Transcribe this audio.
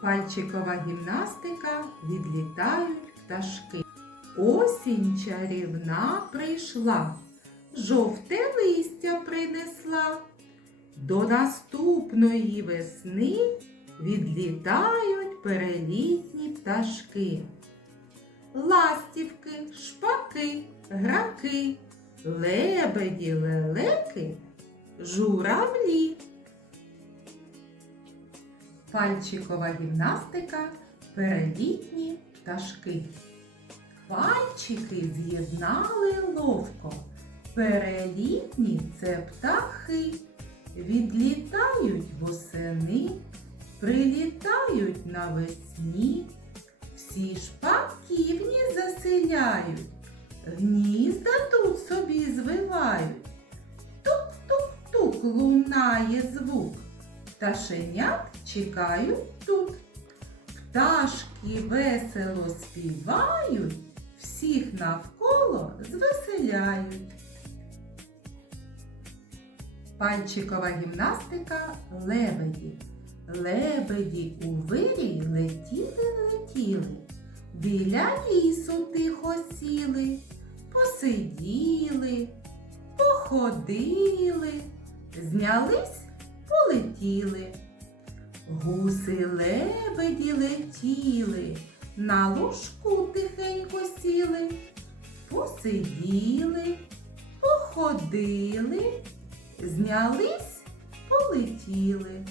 Пальчикова гімнастика відлітають пташки. Осінь чарівна прийшла, жовте листя принесла. До наступної весни відлітають перелітні пташки. Ластівки, шпаки, граки, лебеді, лелеки, журавлі. Пальчикова гімнастика перелітні пташки. Пальчики з'єднали ловко. Перелітні це птахи. Відлітають восени, прилітають навесні. Всі шпаківні заселяють, гнізда тут собі звивають. Тук-тук-тук лунає звук. Пташенят чекають тут. Пташки весело співають, всіх навколо звеселяють. Пальчикова гімнастика лебеді. Лебеді у вирі летіли, летіли, біля лісу тихо сіли, посиділи, походили, знялись, полетіли. Гуси лебеді летіли, на ложку тихенько сіли, посиділи, походили, знялись, полетіли.